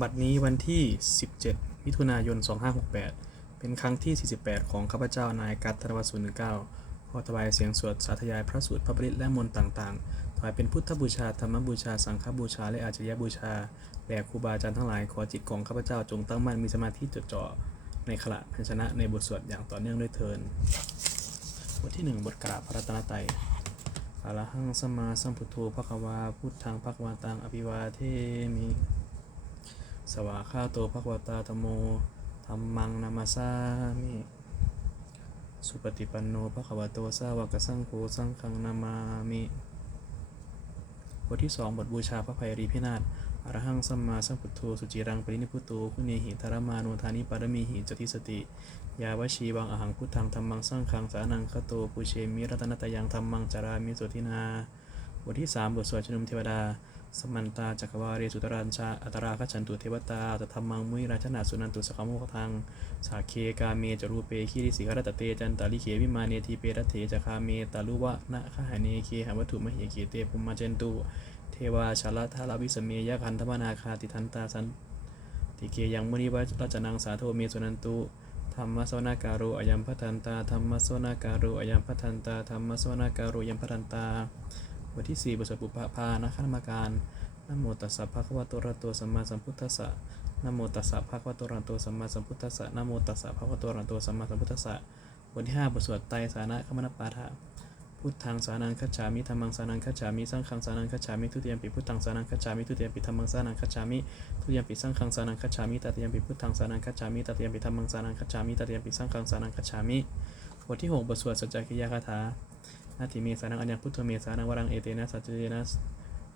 บัดนี้วันที่ 17 มิถุนายน 2568 เป็นครั้งที่ 48 ของข้าพเจ้านายกัตธนวัฒน์ศูนย์หนึ่งเก้าขอถวายเสียงสวดสาธยายพระสูตรพระปริตรและมนต์ต่างๆ ถวายเป็นพุทธบูชา ธรรมบูชา สังฆบูชา และอาจารยบูชาแด่ครูบาอาจารย์ทั้งหลาย ขอจิตของข้าพเจ้าจงตั้งมั่นมีสมาธิจดจ่อในขณะพันชนะในบทสวดอย่างต่อเนื่องด้วยเทินบทที่ 1 บทกราบพระรัตนตรัยอะระหังสมาสัมพุทโธภะคะวาพุทธังภะคะวันตังอภิวาเทมิ สวาคาโตภควตาธโมธัมมังนามาสามิสุปฏิปันโนภควโตสาวกสังโฆสังฆังนามามิบทที่สองบทบูชาพระภัยรีพินาศอรหังสัมมาสัมพุทโธสุจิรังปรินิพุตโตคุเนหิธารมานุธานิปารมีหิจติสติ ยาวชีวังอหังพุทธังธรรมังสร้างขังสานังคโตปุเชมิรัตนตยังธรรมังจารามิสุทินา บทที่สามบทสวดชนุมเทวดา สมันตาจักรวาเรสุตรัญชาอัตราคฉันตุเทวตาตธรรมังมุยราชนาสุนันตุสกขโมคทังสาเคกาเมจรูเปคิริสิกรตเตจันตาลิเขวิมาเนทีเปรตเถจคาเมตาลุวะนะคหาเนเคหวัตถุมเหเกเตปุมมาเจนตุเทวาชาลทาลาวิสเมยคันธมนาคาติทันตาสันติเกยังมุนิวัจจนังสาโทเมสุนันตุธรรมสวนาการุอายัมพัทันตาธรรมสวนาการุอายัมพัทันตาธรรมสวนาการุอยัมพัทันตา บทที่สี่บทสวดปุพพานะขันธรรมการนโมตัสสะภะคะวะโตระโตสัมมาสัมพุทธัสสะนโมตัสสะภะคะวะโตระโตสัมมาสัมพุทธัสสะนโมตัสสะภะคะวะโตระโตสัมมาสัมพุทธัสสะบทที่ห้าบทสวดไตรสานะคมนปาฐะพุทธังสานังคัจฉามิธรรมังสานังคัจฉามิสังฆังสานังคัจฉามิทุติยมปิพุทธังสานังคัจฉามิทุติยมปิธรรมังสานังคัจฉามิทุติยมปิสังฆังสานังคัจฉามิตติยมปิพุทธังสานังคัจฉามิตติยมปิธรรมังสานังคัจฉามิตติยมปิสังฆังสานังคัจฉามิบทที่หกบทสวดสัจจกิยาคาถา นาทิเมสานังอัญญพุทธเมสานังวรังเอเตนะสัจเจนะ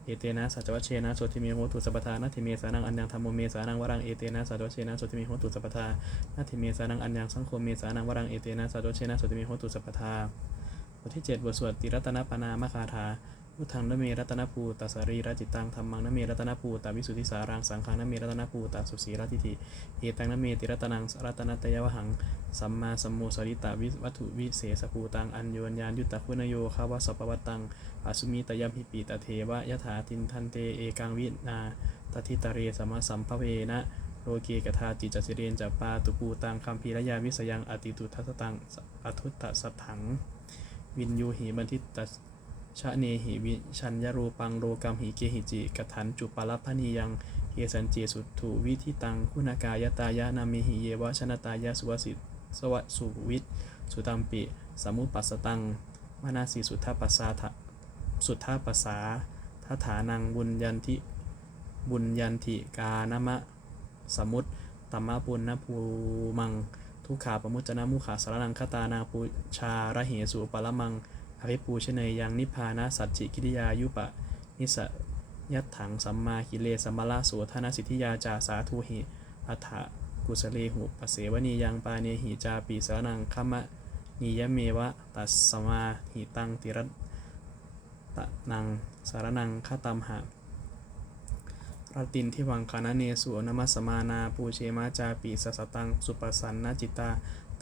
เอเตนะสัจวัชเชนะโสติเมโหตุสัพพทานาทิเมสานังอัญญังธรรมโมเมสานังวรังเอเตนะสัจวัชเชนะโสติเมโหตุสัพพทานาทิเมสานังอัญญังสังโฆเมสานังวรังเอเตนะสัจวัชเชนะโสติเมโหตุสัพพทาบทที่เจ็ดบทสวดติรัตนปนามคาถา พุทธังนเมรัตนภูตัสสรีรจิตตังธรรมังนเมรัตนภูตาวิสุทธิสารังสังฆังนเมรัตนภูตาสุสีรติทิเอตังนเมติรัตนังรัตนตยวหังสัมมาสัมโมสริตาวิวัตถุวิเศษภูตังอัญโยนญาณยุตตะคุณโยคาวะสัพพวัตตังอาสุมีตยัมพิปีตเทวะยะถาตินทันเตเอกังวินาตทิตเรสมะสัมภเวนะโลเกกทาจิจจเรนจัปปาตุปูตังคัมภีรยาวิสยังอติตุทัสตังอทุตตสัทถัง วินยูหิบันทิต ชะเนหิวิชัญญรูปังโลกัมหิเกหิจิกถันจุปาลพนียังเยสันเจสุถุวิธิตังคุณากายตายานามิหิเยวะชนตายาสุวสิสวสุวิทสุตัมปิสมุปัสตังมานาสีสุทธปัสสาทสุทธปัสสาทฐานังบุญยันทิบุญยันทิกานมะสมุตตมมะปุณณภูมัง ทุกขาปมุจจนะมุขาสารนังคตานาปุชาระเหสุปรมัง ภิปูชเนยยังนิพพานะสัจจิกิริยายุปะ นิสยัตถังสัมมากิเลสมมาลาโสธนสิทธิยาจาสาธุหิอัฏฐกุสเลหุปเสวนียังปาเนหิจาปีสานังขมะนิยเมวะตัสสมาหิตังติรัตตะนังสารนังคตัมหะรตินที่วังคานเนสุนมัสมานาปูเชมาจาปีสสตัง สุปสันนจิตา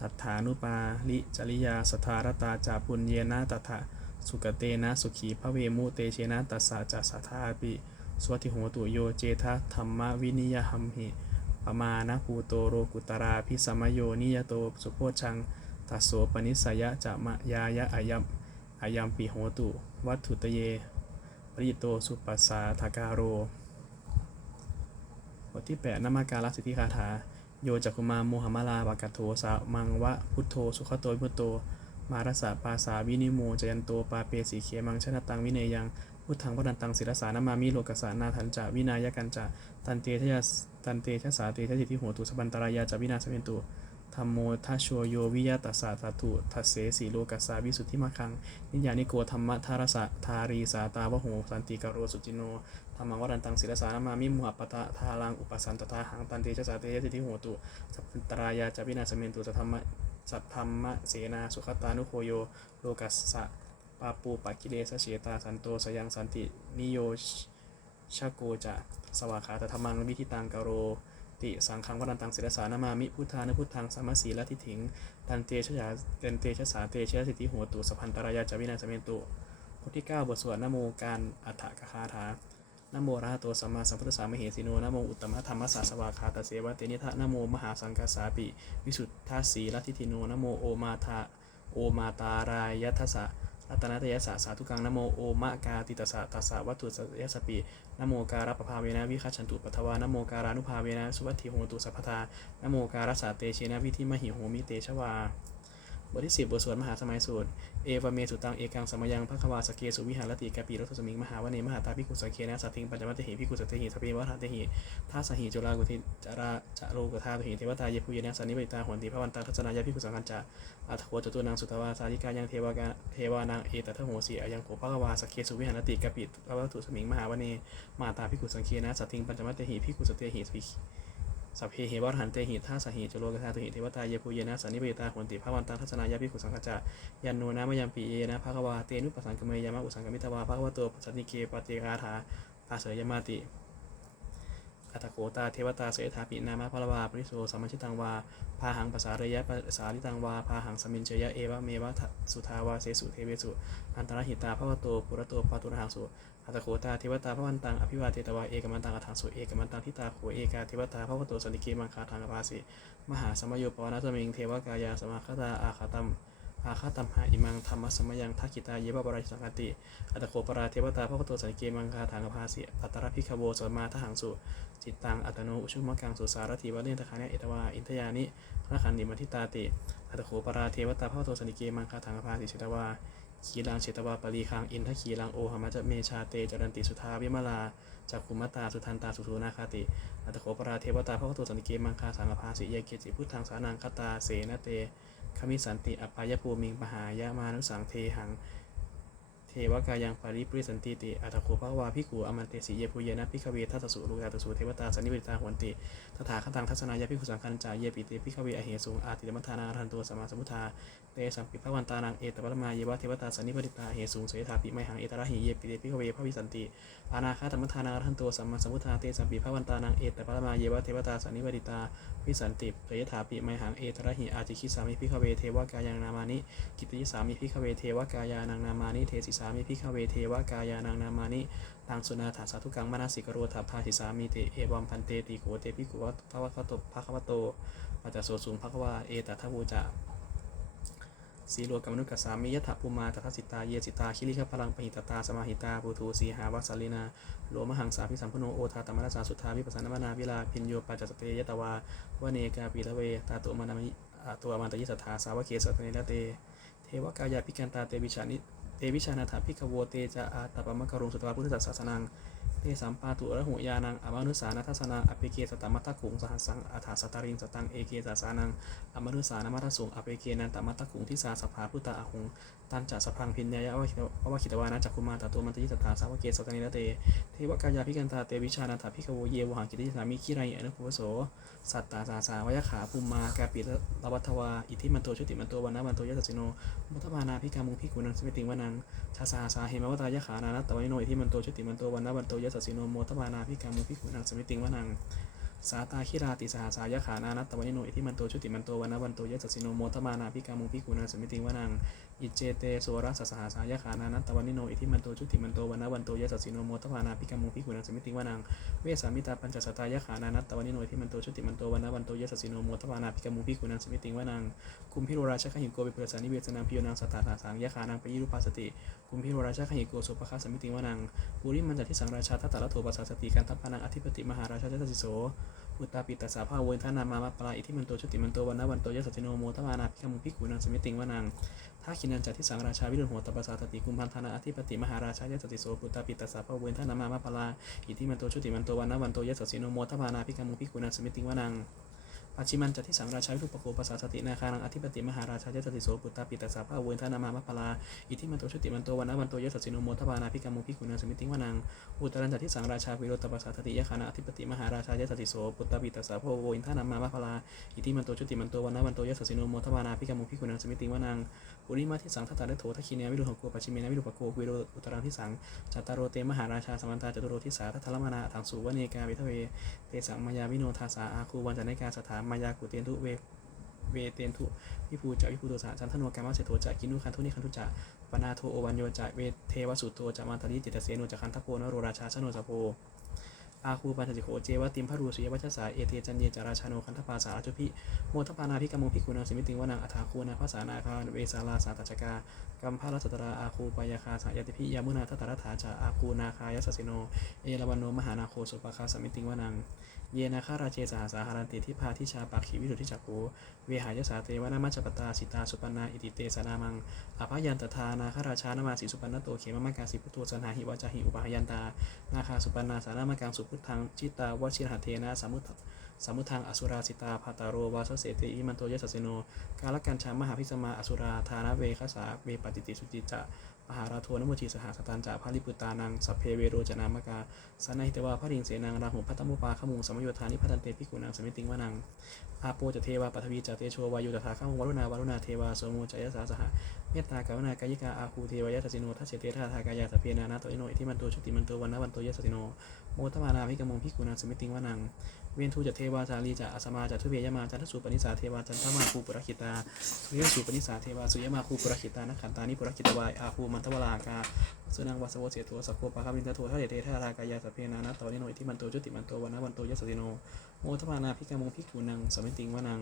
ตัฏฐานุปาลิจริยาสทารตาจาปุญเยนะตัฏฐะสุกเตนะสุขีพระเวมุเตเชนะตัสสะจาสัทาปิสวัติโหตุโยเจทะธรรมวินิยหัมหิปมานะภูโตโรกุตราพิสมโยนิยโตสุโพชังตัสโสปนิสยะจะมะยายะอายัมอายัมปิโหตุ วัตถุตเย ปริโตสุปัสสาทาการโรบทที่ 8นามาการสิทธิคาถา โยจักคุมาโมหมมาลาบากัตโถสามังวะพุทโธ สุขโตวิมุทโต มารสาปาสาวินิโมจยันโตปาเปสีเขมังชนะตังวิเนยังพุทธังพระนันตังศิรสานามามิโลกสานาทันจาวินายกันจาตันเตทยาตันเตชะสาเตชะสิทธิโหตุสบันตรายาจาวินาสเวนตุ ธรรมโมทัชโชโยวิยะตัสสะตตุทัสเสสีโลกัสสาวิสุทธิมาคัง นิยานิโกธรรมทารสะทารีสาตาวโหสันติกโรสุจิโนธรรมังวรันตังศิลสานามามิมุหปปะทะทารังอุปสันตตาหังตันเตชะสาเตยสิทธิโหตุสัพตรายาจวินาสเมนตุสัทธรรมะสัทธรรมะเสนาสุขตานุโคโยโลกัสสะปาปูปักกิเลสเฉตาสันโตสยังสันตินิโยชะโกจะสวากขาตธรรมังวิธิตังกโร ติสังขังวรันตังศิลสานามามิพุทธานุพุทธังสัมมาสีละทิถิงตันเตชยาเตนเตชสาเตชะสิทธิโหตุสัพพันตรายาจาวินาสเมนตุบทที่ 9 บทสวดนโมการอัฏฐกคาถานโมระหะโตสัมมาสัมพุทธสสะมเหสีโนนโมอุตตมะธรรมสสะสวากขาตเสวะเตนิทะนโมมหาสังกัสสาปิวิสุทธาสีลัทธิติโนนโมโอมาทาโอมาตารายทัสสะ รัตนตยสสะสาธุกังนโมโอมะกาติตสสะตัสสะวัตถุสยสปีนโมการะปภาเวนะวิคัจฉันตุปัทวานโมการานุภาเวนะสุวัตถิโหตุสัพพทานโมการะสาเตเชนะวิธิมหิโหมิเตชวา บทที่สิบบทสวดมหาสมัยสูตร เอวเมสุตัง เอกังสมยังพระควาสเกสุวิหารติกาปีรสสมิง มหาวเนมหาตาพิกุสเคนะสัตถิงปัญจวัตถิพิกุสเตหิสเปวัฏเตหิทัสหิจุลากุธิจาราจะโลกธาตุหิเทวตาเยปุยนะสันนิบติตาหวนติพระวันตาทัศนายาพิกุสังคัญจะอัตโขจตุนางสุตวาสาธิกายังเทวากาเทวานางเอตทโหสีอายังโขภควาสเกสุวิหารติกาปิพระวัตถุสมิง มหาวเนมหาตาพิกุสังเคนะสัตถิงปัญจวัตถิพิกุสเตหิสวิ สัพเพเหวัฏหันเตหิท่าสหิจโลกธาตุหิเทวตาเยปุยนะสันนิบติตาหวนติพระวันตาทัศนายาพิกุสังคัญจะยันโนนะมยัมปีเยนะภะควาเตนุปสังกเมยามะอุสังกมิตวาภะคะวะโตปัสสติเกปฏิกาถาภาเสยมาติอัตโกตาเทวตาเสถาปินามะพลวาปริโสสัมมัญชิตังวาพาหังภาษาเรยะภาษาลิตังวาพาหังสมินเชยะเอวะเมวะสุทาวาเสสุเทเวสุอันตรหิตาภะวะโตปุระโตปาตุระหังสุ อัตโกตาเทวตาพระวันตังอภิวาเทตวาเอกมันตังอัฏฐังสุเอกมันตังทิตาโขเอกาเทวตาภะวะโตสันติเกมังคาทางอภาสิมหาสมโยปวนาสมิงเทวกายาสมาคตาอาคาตัมอาคาตัมหาอิมังธรรมะสมยังทักขิตาเยบบราชิสังกติอัตโคปราเทวตาพระพุทโตสันเกมังคาทางอภาสิอัตตรพิคโวสมาทหังสุจิตตังอัตโนอุชุมะกังสุสารถีวะเนตคาเนเอตวาอินทยานิพระคันดิมัทิตาติอัตโคปราเทวตาพระพุทโตสันเกมังคาทางอภาสิเชตวา ขีรังเฉตวาปรีคังอินทขีรังโอหมัจะเมชาเตจรันติสุทาวิมาลาจากขุมตาสุทันตาสุทูนาคาติอัตโขปราเทวตาพระพุทโตสันเกมังคาทางอภาสิเยเกจิพุทธังสานังคตาเสนเตขมิสันติอภายภูมิงปหายามานุสังเทหัง เทวกายังปาริปริสันติติอัตโคภาวาพิกูอมันเตสีเยปุเยนะพิกเวทัสสุลูกาตสุเทวตาสันนิบิตาหวนติตถาคตังทัศนายาพิกุสังคันจาเยปิเตพิกเวอเหสุงอาติธรรมทานารันตัวสมมาสมุทาเตสัมปิภวันตานังเอตปรมาเยวะเทวตาสันนิบิตาเหสุงเสถาปิไมหังเอตระหิเยปิเตพิกเวภวิสันติอานาคาตมัทานารันตัวสมมาสมุทาเตสัมปิภวันตานังเอตปรมาเยวะเทวตาสันนิบิตาวิสันติเผยถาปิไมหังเอตระหิอาจิคิสามิพิฆเวเทวกายังนามานิกิตติสามิพิฆเวเทวกายานังนามานิเทสิสามิพิฆเวเทวกายานังนามานิตังสุนาถาสาธุกังมนาสิกโรธาภาสิสามิเตเอวัมพันเตติโกเตปิกุวัตภวะคะโตภะคะวะโตปัจจโสสูงภะคะวาเอตัทบูจา สีโลกมนุกัสสามิยถาภูมาตถาสิตา เยสิตา คิริขพลังปหิตตา สมาหิตา ปูทูสีหาวัสลินาโลมหังสาพิสัมพโน โอทาตมนัสสาสุทธาวิปัสสนามนาวิลา พินโยปัจจสเตยตวาวเนกาปีละเว ตาตุมานามิตัวมันตยิสัทธา สาวเกสัตเนละเต เทวกายาพิกันตา เตวิชานิ เตวิชานาถาพิกโว เตจะอาตปมะกรุงสุตวาพุทธศาสนัง เตสัมปาตุระหุยานังอมนุสานัทสนังอภิเกสตมัตตขุงสหัสสังอาถาสตาริงสตังเอเกสาสานังอมนุสานมัตสุงอภิเกนันตมัตตขุงทิสาสภาพุตตาอหุง ตันจัสพังพินยายะวะวะคิตวานะจักคุมาตตัวมันตยิสัทธาสาวเกสตเนละเตเทวกายาพิกันตาเตวิชานันถาพิกโวเยวหังกิติสามิคิไรอนุภูวโสสัตตาสาสาวยขาภูมากาปิลวัตวาอิทิมันโตชุติมันโตวันนะวันโตยัสสิโนมุตมานาพิกามุงพิกุนังสมิติงวนังชาสาสาเหมวตายขานานัตตวิโนอิทิมันโตชุติมันโตวันนะวันโตยัสสิโนโมตมานาพิกามุงพิกุนังสมิติงวนังสาตาคิราติสหสายขานานัตตวิโนอิทิมันโตชุติมันโตวันนะวันโตยัสสิโนโมตมานาพิกามุงพิกุนังสมิติงวนัง อิเจเตโสรสสหาสายขานานัตตวิโน อิทิมันโตชุติมันโตวันนะวันโตยัสสิโนโมทวานาพิกามุพิกุนังสมิติงวนัง เวสามิตาปัญจสตายขานานัตตวันนิโนที่มันโตชุติมันโตวันนะวันโตยสสิโนโมทวานาพิกามุพิกุนังสมิติงวานัง คุมพิโรราชขหิโกเปปุรสานิเวสนางพิโยนังสตาตาสังยะขานังปยิรุปัสสติ คุมพิโรราชขหิโกสุภคาสมิติงวนังปุริมันจัติสังราชาทัตตะละโทปัสสติการทัพพานังอธิปติมหาราชาเจตสิโสพุตตาปิตตสาภาเวนทานามามะปลาอิทิมันโตชุติมันโตวันนวันโตยสสิโนโมทวานาพิกามุพิกุนังสมิติงวนังถ้าคินันจัตที่สังราชาวิรุณหัวตปสาตติกุมพันธนาอธิปติมหาราชายสติโสปุตตาปิตตสาภาเวนทานามามะปลาอิทิมันโตชุติมันโตวันนวันโตยสสิโนโมทวานาพิกามุพิกุนังสมิติวนัง ปัจจิมันจตที่สังราชาวิรุปโคปัสสาสตินาคานังอธิปติมหาราชายสติโสปุตตาปิตาสาภาเวนทานามามะปลาอิทิมันโตชุติมันโตวันนะวันโตยสสินุโมทวานาพิกามุพิกุนังสมิติงวานังอุตรันจัตที่สังราชาวิโรตปัสสาสติยะขานะอธิปติมหาราชายสติโสปุตตาปิตาสาภาเวนทานามามะปลาอิทิมันโตชุติมันโตวันนะวันโตยสสินุโมทวานาพิกามุพิกุนังสมิติงวานัง ปุริมาที่สังทัตตาเลโถทัคคีเนวิรุหโกปัจฉิเมนวิรุปโกวิโรอุตรังที่สังจัตตารโรเตมหาราชาสมันตาจตุโรทิสาทัทธลมานาถังสุวเนกาวิทเวเตสังมายาวิโนทาสาอาคูวันจันนิกาสถามายากุเตนทุเวเวเตนทุวิภูจะวิภูโตสะจันทโนกามะเสโทจะกินุคันทุนิคันทุจะปนาโทโอวันโยจะเวเทวสุตโตจะมันตริจิตเสโนจะคันทโพนโรราชาชโนสโพ อาคูปัญจสิโคเจวะติมพระรูสุยวัชสาเอเทจันเยจาราชาโนคันธปาสาจุพิโมทปานาพิกมงพิกุณาสิมิติงวนังอัฏฐาคูนาภาษานาคาเวสาลาสาตจกากัมพาลสัตราอาคูปายาคาสายติพิยามุนาทัตตรถาจาอาคูนาคายสสิโน เอราวันโนมหานาโคสุปาคาสมิติงวนัง เยนาคาราเจสหสาหารันติที่พาทิชาปักขีวิสุทธิจักโกเวหายสาเตวนามัจจปตาสิตาสุปนาอิติเตสนามังอภยันตทานาคาราชานามาสีสุปนนโตเขมมะกาสิพุทโธสนาหิวาจาหิอุปหายันตา นาคาสุปนาสานามกังสุพุทธังจิตาวชิรหเทนะสามุท สามุทังอสุราสิตาภาตาโรวาสเสติอิมันโตยสัสสิโน กาลกันชามหาพิสมาอสุราธานะเวคสาเวปฏิติสุจิจะมหาราโทนโมทีสหสตันจาภาริปุตานังสัพเพเวโรจนามกาสนัยเตวาพระริงเสนังราหุพัตมุปาขมุงสมโยธานิพัตันเตพิกุนังสมิติงวานังอาโปจะเทวาปัทวีจะเตโชวายุตถาข้ามวรุณาวรุณาเทวาโสโมจยสาสหะเมตตากรุณากายิกาอาคูเทวายทัสสิโนทัสเสเตทาทากายาสพเพนานาโตอิโนอิทิมันโตชุติมันโตวันนวันโตยสัสสิโน โมทมานาภิกมงพิกุนังสมิติงวานัง เวียนทูจะเทวาจารีจะอัสมาจะทุเบยมาจันทสุปนิสาเทวาจันทมาคูปุรคิตา สุยสุปนิสาเทวาสุยมาคูปุรคิตานักขันตานิปุรคิตวายอาคูมันทวรากาสุนังวัสโวเสโทสัพโพปะคามินทโททะเดเททารากายาสเพนานาโตนิโนอิทิมันโตจุติมันโตวันนวันโตยสัสสิโน โมทมานาภิกมงพิกุนังสมิติงวานัง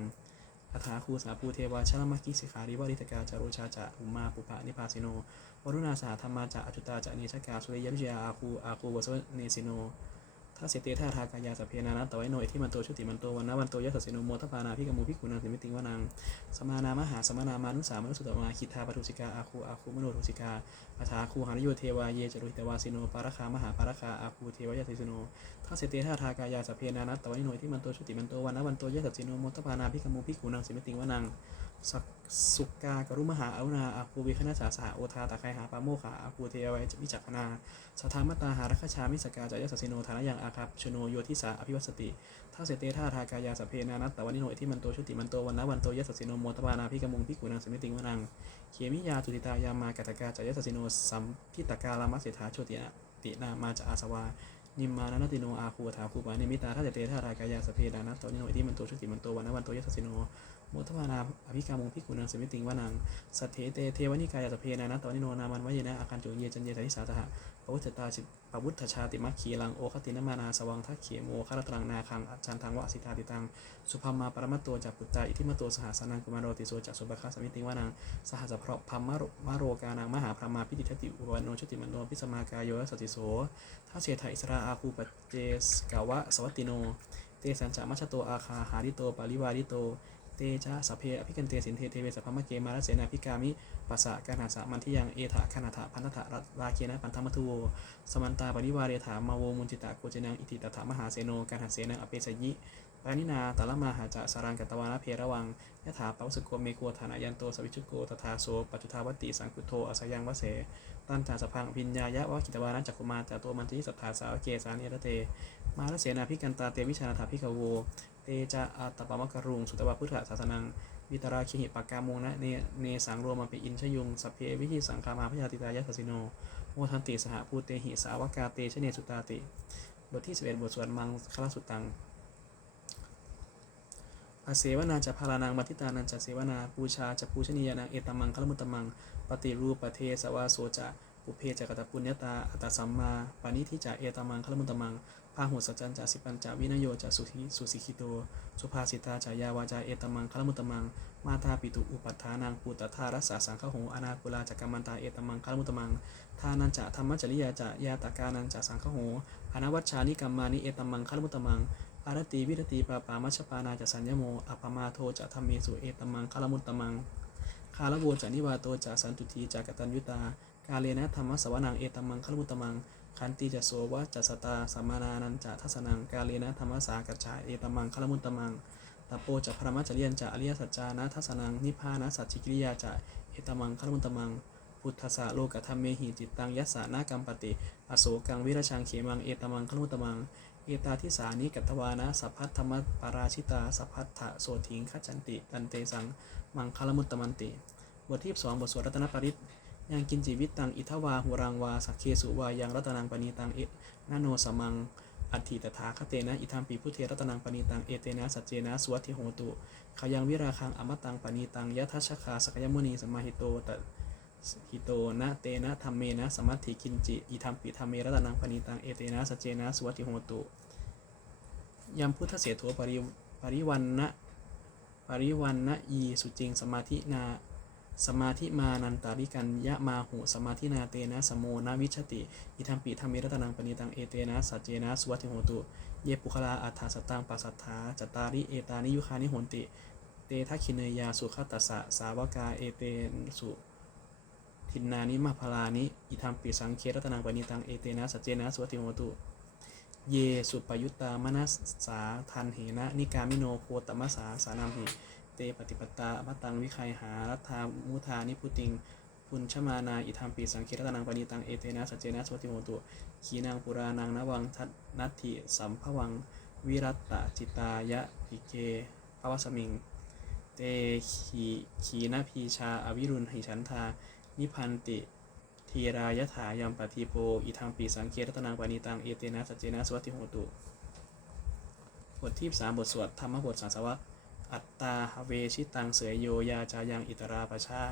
อัฏฐาคูสาภูเทวาชลมักกิสิขาริวาริตกาจารุชาจะอุมาปุปะนิพาสิโนวรุณาสาธรรมาจะอจุตาจะเนชกาสุริยมจยาอาคูอาคูวสวเนสิโน ถ้าเสเตท่าทากายาสพเพนานะตไว้หน่อยที่มันโตชุติมันโตวันนะวันโตยัสสิโนโมทปานาพิกมูพิกุณังสิมิติงวานางสมานามหาสมานามานุสามานุสุตมาคิทาปทุสิกาอาคูอาคูมโนทุสิกาอาถาคูหานโยเทวาเยจรุหิตวาสิโนปารคามหาปารคาอาคูเทวยัสสิโนถ้าเสเตท่าทากายาสพเพนานะตไว้หน่อยที่มันโตชุติมันโตวันนะวันโตยัสสิโนโมทปานาพิกมูพิกุณังสิมิติงวานาง สักสุกากรุมหาอรุณาอาคูวิคณาสาสหโอทาตาไคหาปาโมขาอาคูเทวายวิจักนาสถามตาหารัคชามิสกาจายสัสสิโนฐานะยังอาคับชโนโยทิสาอภิวัสติท่าเสเตท่าทากายาสเพนานัตตวันนิโนที่มันโตชุติมันโตวันนะวันโตยสัสสิโนโมทปานาพิกมุงพิกุนังสมิติงวนังเขมิยาตุติตายามากัตกาจายสัสสิโนสัมพิตกาลามัสเสถาโชตินะตินามาจอาสวานิมมานนติโนอาคูถาคูปานิมิตาท่าเสเตท่าทากายาสเพนานัตตวันนิโนที่มันโตชุติมันโตวันนะวันโตยสัสิโน มุทปานาอภิกามุงพิกุนังสมิติงวนังสัทเถเตเทวนิกายาสเพนานัตตวันนิโนนามันวะเยนะอาการจุเยจันเยสานิสาตหะปวุฒตาจิปวุฒชาติมัคคีลังโอคตินมานาสวังทักเขโมคารตรังนาคังอัจจันทังวะสิทาติตังสุภามาปรมัตโตจากปุตตาอิทิมโตสหสนังกุมารโรติโสจากสุภคาสมิติงวานังสหัสเพราะพัมมะโรมโรกานังมหาพระมาพิติทติอุวันโนชติมันโนพิสมากายโยสติโสท้าเชไทอิสราอาคูปเจสกาวะสวัตติโนเตสัญจามัชโตอาคาหาริโตปาริวาริโต เตจาสเพอภิกันเตสินเทเทเวสัพพมะเกมาลเสนาภิกามิปัสสะกานาสะมันทิยังเอถาคานาถาพันธะราเคนะปันธมัทุโวสมันตาปริวาเรถามาโวมุนจิตาโกจนังอิติตถามหาเสโนการหาเสนังอเปสยิปานินาตาลมาหาจะสารังกัตวานะเพระวังยะถาปวุสโกเมโกฐานายันโตสวิชุโกตถาโสปัจจุทาวติสังกุโทอสยังวเสตันจาสพังพิญญายะวะกิตวานะจักคุมาจาตัวมันทิสัทธาสาวเกสานิรเต มาลเสนาพิกันตาเตวิชานาถาพิกโว เตจาอาตปามะกรุง สุตวะพุทธศาสนัง วิตราคิหิปากกามงนะเนเนสังโรมาเปอินชยุงสัพเพวิหิสังคามาพยาติตายะสสิโนโมทันติสหภูเตหิสาวกาเตชเนสุตาติ บทที่11บเอ็ดบทสวดมังคลสุตังอาเสวนาจะพารานังมัทิตานันจะเสวนา ปูชาจะปูชนียานังเอตมังคลมุตมัง ปฏิรูปประเทสวาโสจะ ปุเพจะกตปุญญตาอัตสัมมาปานิทิจะเอตมังคลมุตตมังพาหุสัจจันจะสิปัญจวินโยจะสุทิสุสิกิโตสุภาสิตาจายาวาจาเอตมังคลมุตตมัง มาตาปิตุอุปัฏฐานังปุตตทารัสสาสังฆโหอนาคุลาจักกมมันตาเอตมังคลมุตตมังทานันจะธรรมจริยาจะยาตากานันจะสังฆโหอนาวัชชานิกัมมานิเอตมังคลมุตตมังอารติวิรติปาปามัชปานาจะสัญญโมอัปปมาโทจะธรรมเมสุเอตมังคลมุตตมังคาลโวจะนิวาโตจะสันตุทีจากตัญยุตา กาเลนะธรรมสวนังเอตมังคลมุตตมังขันติจะโสวะจะสตาสัมมานานันจะทัสนังกาเลนะธรรมสากัจฉาเอตมังคลมุตตมังตโปจะพระมัจเรียนจะอริยสัจจานะทัสนังนิพพานะสัจจิกิริยาจะเอตมังคลมุตตมัง พุทธสะโลกธรรมเมหิจิตตังยัสสานากัมปติอโศกังวิรชังเขมังเอตมังคลมุตตมังเอตาทิสานิกัตถวานะสัพพัทธรรมปาราชิตาสัพพัทธะโสทิงขจันติตันเตสังมังคลมุตตมันติ บทที่สองบทสวดรัตนปริต ยังกินจิวิตตังอิทวาหุรังวาสักเคสุวายังรัตนังปณีตังเอนาโนสมังอัตถิตถาคเตนะ อิทัมปีพุทเทรัตนังปณีตัง เอเตนะ สัจเจนะ สวัติโหตุขายังวิราคังอมตังปณีตังยะทัชชคาสกยมุนีสมาหิโตตหิโตนะเตนะธรรมเมนะสมัตถิกินจิ อิทัมปีธรรมเมรัตนังปณีตัง เอเตนะสัจเจนะ สวัติโหตุยามพุทธเสโถปริปริวันนะปริวันนะอีสุจิงสมาธินา สมาธิมานันตาริกันยะมาหุสมาธินาเตนะสมโมนาวิชติอิทัมปิธรรมเมรตนังปณิตังเอเตนะสัจเจนะสุวัติโหตุ เยปุคลาอัฏฐาสตังปัสสัทธาจตาริเอตานิยุคานิโหนติ เตทัคคิเนยาสุขตัสสะสาวกาเอเตสุทินนานิมาพลานิอิทัมปิสังเครัตนังปณิตังเอเตนะสัจเจนะสุวัติโหตุเยสุปยุตตามนัสสาทันเหนะนิกามิโนโคตมัสสาสานัมหิ ตปฏิปตาอมตังวิคัยหารัฐามุทานิพุติงพุนชมานาอิทัมปีสังเครตนังปณิตังเอเตนะสัจเจนะสวัติโหตุขีนางปุรานังนวังทัตนัตถิสัมภวัง วิรัตตจิตายะปิเกภวสมิง เตขีขีนาพีชาอวิรุณหิฉันทา นิพันติทีรายถายัมปฏิโปอิทัมปีสังเครตนังปณิตังเอเตนะสัจเจนะสวัติโหตุบทที่สามบทสวดธรรมบทสาสวะ อัตตาเวชิตังเสยโยยาจายังอิตราปชา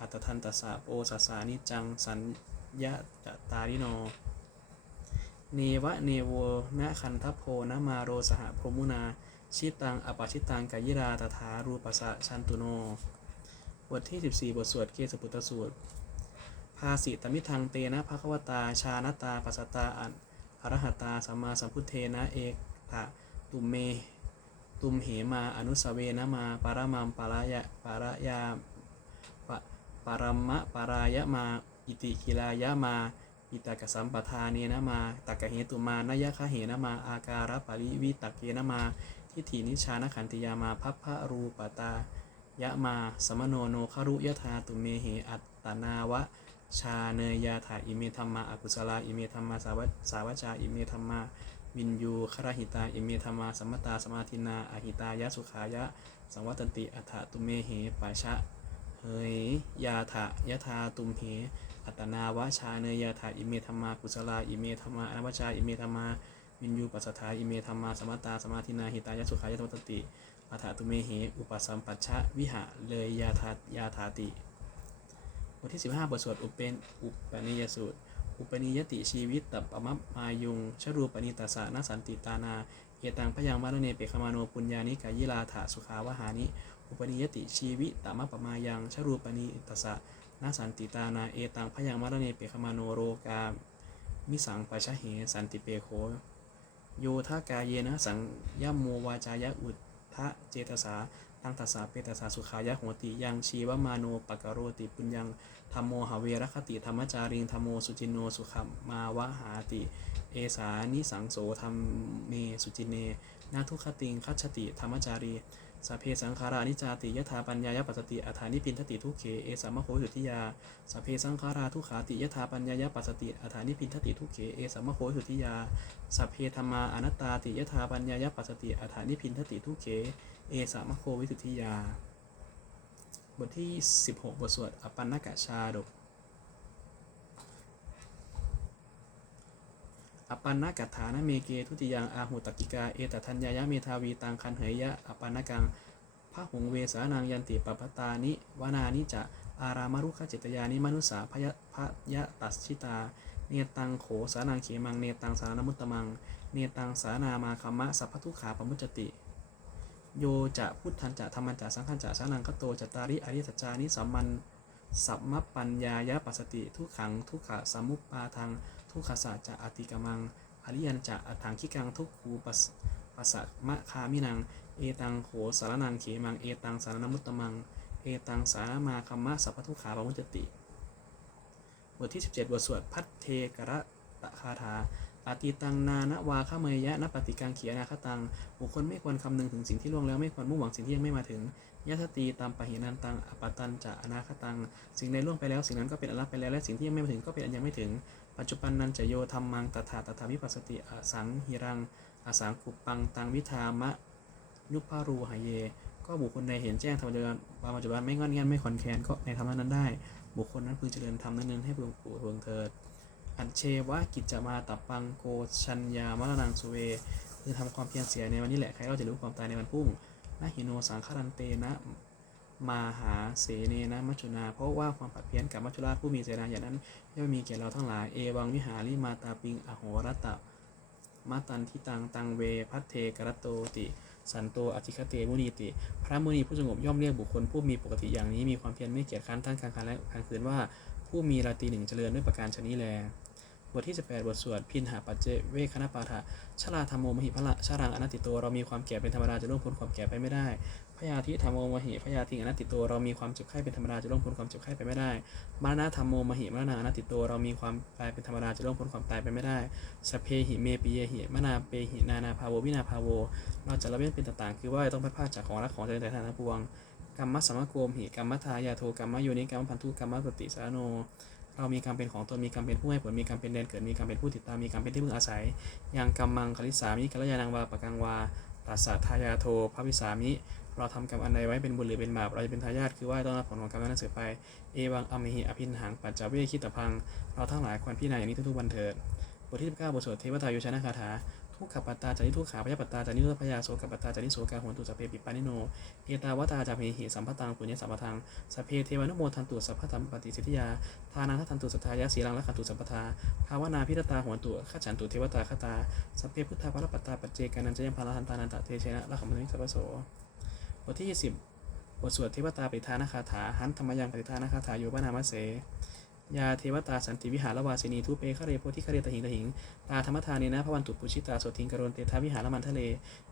อัตทันตสสะโอสสานิจังสัญญาจตาริโน เนวะเนโวนะคันทัพโพนะมาโรสหพรมุนา ชิตังอปชิตังกายิราตถารูปสะชันตุโน บทที่ 14 บทสวดเกสปุตตสูตร ภาสิตมิทังเตนะภควตา ชานตาปัสตาอันอรหัตตาสัมมาสัมพุทเทนะเอกทะตุมเม ตุมเหมาอนุสเวนะมาปารมัมปารายะปารายาปะปารมะปารายะมาอิติกิลายะมาอิตากสัมปทาเนนะมาตักกะเหตุมานยะคะเหนะมา อาการะปริวิตักเกนะมาทิฏฐินิชานขันติยามาพัพพะรูปตายะมาสมโนโนคารุยะธาตุเมเหอัตตนาวะชาเนยยาถาอิเมธรรมาอกุศลาอิเมธรรมาสาวสาวจาอิเมธรรมา วินยูครหิตาอิเมธรรมาสัมมตาสมาธินาอหิตายะสุขายะ สังวัตติ อัฏฐตุเมเหปาชะ เฮยยาถะยะธาตุมเห อัตนาวะชาเนยยาถาอิเมธรรมากุศลา อิเมธรรมาอนัวจาอิเมธรรมาวินยูปัสสทาอิเมธรรมาสมมตาสมาธินาหิตายะสุขายะสังวัตติอัฏฐตุเมเห อุปสัมปัชชะวิหะเลยยาถายาถาติ บทที่ 15 บทสวดอุเป็นอุปนิยสูตร อุปนิยติชีวิตตับปมัปมายุงชรูปนิตาสานาสันติตานาเอตังพยังมารเนเปคมาโนปุญญานิกายิลาถาสุขาวหานิ อุปนิยติชีวิตตัมปมายังชรูปนิตาสะนาสันติตานาเอตังพยังมารเนเปคมาโนโรกามิสังปัชะเหสันติเปโคโยทากาเยนะสังยมโมวาจายะอุทธะเจตสา ตั้งตัสสะเปตัสาสุขายะโหติยังชีวมาโนปะกโรติปุญญังธรรมโมหเวรคติธรรมจาริงธรรมโมสุจินโนสุขมาวะหาติ เอสานิสังโสธรรมเมสุจินเนนาทุคติงคัจฉติธรรมจารีสัพเพสังขารานิจาติยถาปัญญายปัสสติอัฐานิพินทติทุเขเอสามะโคสุทิยาสัพเพสังขาราทุขาติยถาปัญญายปัสสติอัฐานิพินทติทุเขเอสามะโคสุทิยาสัพเพธรรมาอนัตตาติยถาปัญญายปัสสติอัฐานิพินทติทุเข เอสามโควิสุทธิยา บทที่ 16 บทสวดอปันนกะชาดก อปันนกัฏฐานเมเกทุติยังอาหุตกิกา เอตทัญญายะเมทาวีตังคันเหยยะ อปันนกังพระหงเวสานังยันติปปตานิวานานิจะอารามารุขจิตยานิมนุสาพยะพยะตัสชิตา เนตังโขสานังเขมัง เนตังสานมุตตมัง เนตังสานามาคัมมะสัพพทุขาปมุจติ โยจะพุทธันจะธรรมันจะสังขันจะสานังคโตจตาริอริยสัจานิสัมมันสัมมปัญญายะปัสสติทุกขังทุกขะสมุปปาทังทุกขสัจะอติกมังอริยันจะอัฏฐังคิกังทุกขูปัสปัสสะมะคามินัง เอตังโขสารนังเขมังเอตังสารนมุตตมังเอตังสานามาคัมมะสัพพทุขาปมุจจติ บทที่ 17 บทสวดพัทเทกระตะคาถา อติตังนานวาขเมยยะนปฏิกังเขียนาคตัง บุคคลไม่ควรคำนึงถึงสิ่งที่ล่วงแล้วไม่ควรมุ่งหวังสิ่งที่ยังไม่มาถึงยะสตีตามปะเหนันตังอปตันจะอนาคตัง สิ่งใดล่วงไปแล้วสิ่งนั้นก็เป็นอันลับไปแล้วและสิ่งที่ยังไม่มาถึงก็เป็นอันยังไม่ถึง ปัจจุบันนันจะโยธรรมังตถาตถาวิปัสสติอสังหิรังอสังคุปังตังวิธามะยุพารูหายเย ก็บุคคลใดเห็นแจ้งธรรมจักรปัจจุบันไม่งอนแงนไม่ขอนแคนก็ในธรรมนั้นได้ บุคคลนั้นพึงเจริญธรรมนั้นให้เพิ่งปู่เพิ่งเถิด อัญเชวะกิจจมาตับปังโกชัญญามรณังสุเวคือทำความเพียรเสียในวันนี้แหละ ใครเราจะรู้ความตายในวันพรุ่งนะหิโนสังคารันเตนะมาหาเสเนนะมัจจุนา เพราะว่าความผัดเพี้ยนกับมัจจุราชผู้มีเสนาอย่างนั้นย่อมมีแก่เราทั้งหลาย เอวังวิหาริมาตาปิง อโหรัตตะมาตันทิตัง ตังเว พัทเทกรตโตติ สันโตอธิคเตมุนีติ พระมุนีผู้สงบย่อมเรียกบุคคลผู้มีปกติอย่างนี้มีความเพียรไม่เกียจคร้านทั้งกลางคันและกลางคืนว่า ผู้มีราตรีหนึ่งเจริญด้วยประการชนี้แล บทที่ 18 บทสวดพินหาปัจเจเวคณปาฐะชลาธรรมโมมหิพละชารังอนัตติโตเรามีความแก่เป็นธรรมดาจะล่วงพ้นความแก่ไปไม่ได้พยาธิธรรมโมมหิพยาธิอนัตติโตเรามีความเจ็บไข้เป็นธรรมดาจะล่วงพ้นความเจ็บไข้ไปไม่ได้มรณะธรรมโมมหิมรณะอนัตติโตเรามีความตายเป็นธรรมดาจะล่วงพ้นความตายไปไม่ได้สเพหิเมปิเยหิมนาเปหินานาภาโววินาภาโว เราจะละเว้นเป็นต่างๆ คือว่าต้องพัดพาจากของรักของใจแต่ทางทั้งปวงกรรมะสัมมโกมหิกรรมะทายาโทกรรมะโยนิกรรมพันธุกรรมะปฏิสารโน เรามีกรรมเป็นของตนมีกรรมเป็นผู้ให้ผลมีกรรมเป็นแดนเกิดมีกรรมเป็นผู้ติดตามมีกรรมเป็นที่พึ่งอาศัยอย่างกรรมังคลิสามิกัลยาณังวาปะกังวาตัสสะทายาโทภวิสามิ เราทำกรรมอันใดไว้เป็นบุญหรือเป็นบาปเราจะเป็นทายาทคือว่าต้องรับผลของกรรมนั้นเสือไป เอวังอมหิอภินหังปัจจเวคิตพัง เราทั้งหลายควรพิจารณาอย่างนี้ทุกๆวันเถิดบทที่19บทสวดเทวตายุชนะคาถา ทุกขปัตตาจานิทุกขาพยาปัตตาจานิทุกพยาโสกปัตตาจานิโสกาโหนตุสพเปปิปานิโนเอตาวตาจาเพหิสัมปตังปุญญสัมปทังสเพเทวานุโมทันตุสัพพะธรรมปฏิสิทธิยาทานังทันตุสัทธายะสีลังละขันตุสัมปทาภาวนาพิรตาโหนตุขจันตุเทวตาคตาสัพเพพุทธาภรปัตตาปัจเจกานันจยังพาลทันตานันตะเทเชนะละขัมมณิสัพพโสบทที่20บทสวดเทวตาปริธานคาถาหันธรรมยังปริธานคาถาโยบนามะเส ยาเทวตาสันติวิหารวาสินีทุเปคะเรโพธิคะเรตหิงตหิง ตาธรรมทานีนะพระวันตุปุชิตาโสทิงกรณเตทาวิหารมันทะเล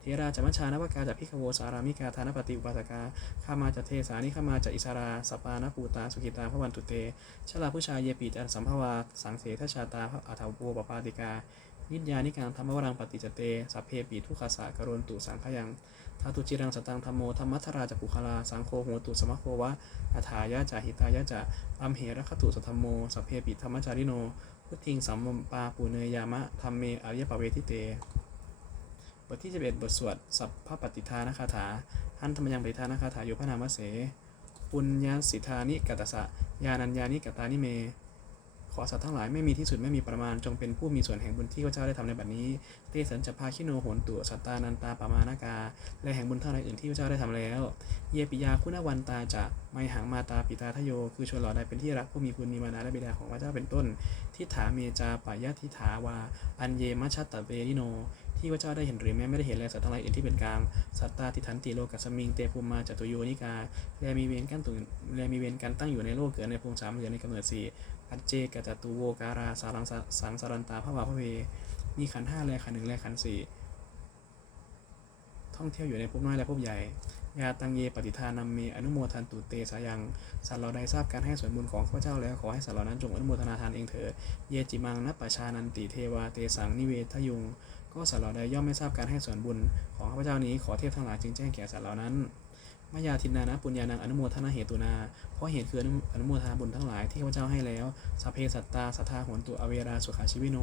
เทราจมัชชานวกาจากพิคโวสารามิกาทานปฏิอุปาสกาข้ามาจากเทสานิข้ามาจากอิสราสปานปูตาสุขิตาพระวันตุเตชลาผู้ชายเยปีจันสัมภวาสังเสทชาตาพระอาถวโวปปาติกานิจยานิการธรรมวรังปฏิจเตสัพเพปีทุกขาสะกรณตุสังขยัง ทาตุจิรังสตังธรรมโมธรรมัทราจัปุคลา สังโฆโหตุสมะโควะอัฏายะจาหิตายะจะอัมเหระคตุสัธรรมโมสัพเพปิธรรมจาริโน พุทธิงสัมมปาปูเนยามะธรรมเมอริยปเวทิเต บทที่ 11 บทสวด สัพพปฏิทานคาถาหันธรรมยังปฏิทานคาถาโยพนามเสปุญญาสิทธานิกัตตสะยานัญญานิกัตานิเม ขอสัตว์ทั้งหลายไม่มีที่สุดไม่มีประมาณจงเป็นผู้มีส่วนแห่งบุญที่ข้าเจ้าได้ทำในบัดนี้เตสันจะพาคิโนโหนตุสัตตานันตาปามานากา และแห่งบุญทั้งหลายอื่นที่ข้าเจ้าได้ทำแล้ว เยปิยาคุณวันตาจะไมหังมาตาปิตาทโย คือชนเหล่าใดเป็นที่รักผู้มีคุณมีมานาและบิดาของพระเจ้าเป็นต้น ทิฏฐาเมจาปายะทิฏฐาวา อันเยมัชชัตตะเวริโนที่พระเจ้าได้เห็นหรือแม้ไม่ได้เห็นแลสัตว์ทั้งหลายอื่นที่เป็นกลางสัตตาติทันติโลกัสมิงเตภูมิมาจตุโยนิกา และมีเวรกันตุแลมีเวรกันตั้งอยู่ในโลกเกิดในภูมิสามเหลือในกำเนิดสี่ ปัจเจกจตุโวการาสารังสังสารันตาพระวาพระเว มีขันห้าแลขันหนึ่งและขันสี่ท่องเที่ยวอยู่ในภพน้อยและภพใหญ่ ยาตังเยปฏิทานัมเมอนุโมทันตุเตสายัง สัตว์เราใดทราบการให้ส่วนบุญของข้าพเจ้าแล้วขอให้สัตว์เหล่านั้นจงอนุโมทนาทานเองเถิด เยจิมังนัปปชานันติเทวาเตสังนิเวทยุง ก็สัตว์เหล่าใดย่อมไม่ทราบการให้ส่วนบุญของข้าพเจ้านี้ขอเทพทั้งหลายจึงแจ้งแก่สัตว์เหล่านั้น มายาทินนานะปุญญานังอนุโมทนาเหตุนา เพราะเหตุคืออนุโมทนาบุญทั้งหลายที่ข้าพเจ้าให้แล้วสัพเพสัตตาสัทธาโหนตุอเวราสุขาชีวิโน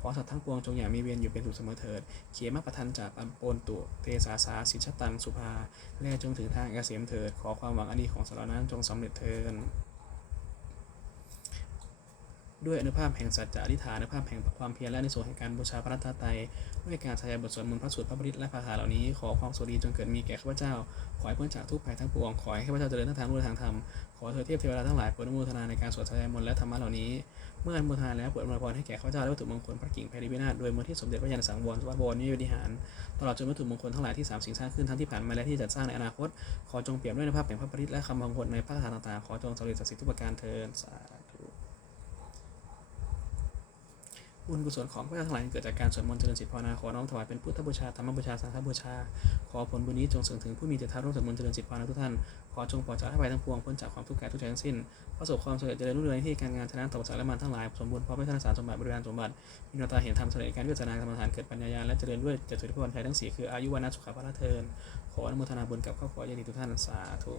ขอสัตว์ทั้งปวงจงอย่ามีเวียนอยู่เป็นสุขเสมอเถิด เขียมาประทันจากอัมโปนตุเตสาสาสิชตังสุภา แล่จงถึงทางเกษมเถิด ขอความหวังอันดีของสารานั้นจงสำเร็จเถิด ด้วยอนุภาพแห่งสัจจะอธิษฐานอนุภาพแห่งความเพียรและในส่วนแห่งการบูชาพระรัตนตรัยด้วยการทายบทสวดมนต์พระสูตรพระบริตและพระคาเหล่านี้ขอความสุขดีจงเกิดมีแก่ข้าพเจ้า ขอให้พ้นจากทุกภัยทั้งปวงขอให้ข้าพเจ้าเจริญทั้งทางรู้ทางธรรมขอเถิดเทพเทวดาทั้งหลายโปรดอนุโมทนาในการสวดทายมนต์และธรรมะเหล่านี้ เมื่ออนุโมทนาแล้วโปรดอนุโมทนาให้แก่ข้าพเจ้าและวัตถุมงคลพระกิ่งแผ่นดิวินาศโดยมนต์ที่สมเด็จพระยาณสังวรวัดบวรนิเวศวิหารตลอดจนวัตถุมงคลทั้งหลายที่สามสิ่งสร้างขึ้นทั้งที่ผ่านมาและที่จะสร้างในอนาคต ขอจงเปี่ยมด้วยอนุภาพแห่งพระปริตและคำมงคลในพระคาถาต่างๆขอจงสำเร็จศักดิ์สิทธิ์ทุกประการเทินสาธุ บุญกุศลของพระเจ้าทั้งหลายเกิดจากการสวดมนต์เจริญจิตภาวนาขอน้อมถวายเป็นพุทธบูชาธรรมบูชาสังฆบูชา ขอผลบุญนี้จงส่งถึงผู้มีเจตนาร่วมสวดมนต์เจริญจิตภาวนาทุกท่าน ขอจงปลอดจากทั้งภัยทั้งปวงพ้นจากความทุกข์กายทุกใจทั้งสิ้น ประสบความสำเร็จเจริญรุ่งเรืองในที่การงานชนะต่อสารและมันทั้งหลายสมบูรณ์พร้อมด้วยธนสารสมบัติบริวารสมบัติมีนาตาเห็นธรรมสำเร็จการวิจารณากรรมฐานเกิดปัญญายาณและเจริญด้วยเจตุริพรชัยทั้งสี่คืออายุวันะสุขภาพละเทินขออนุโมทนาบุญกับครอบครัวญาติทุกท่านสาธุ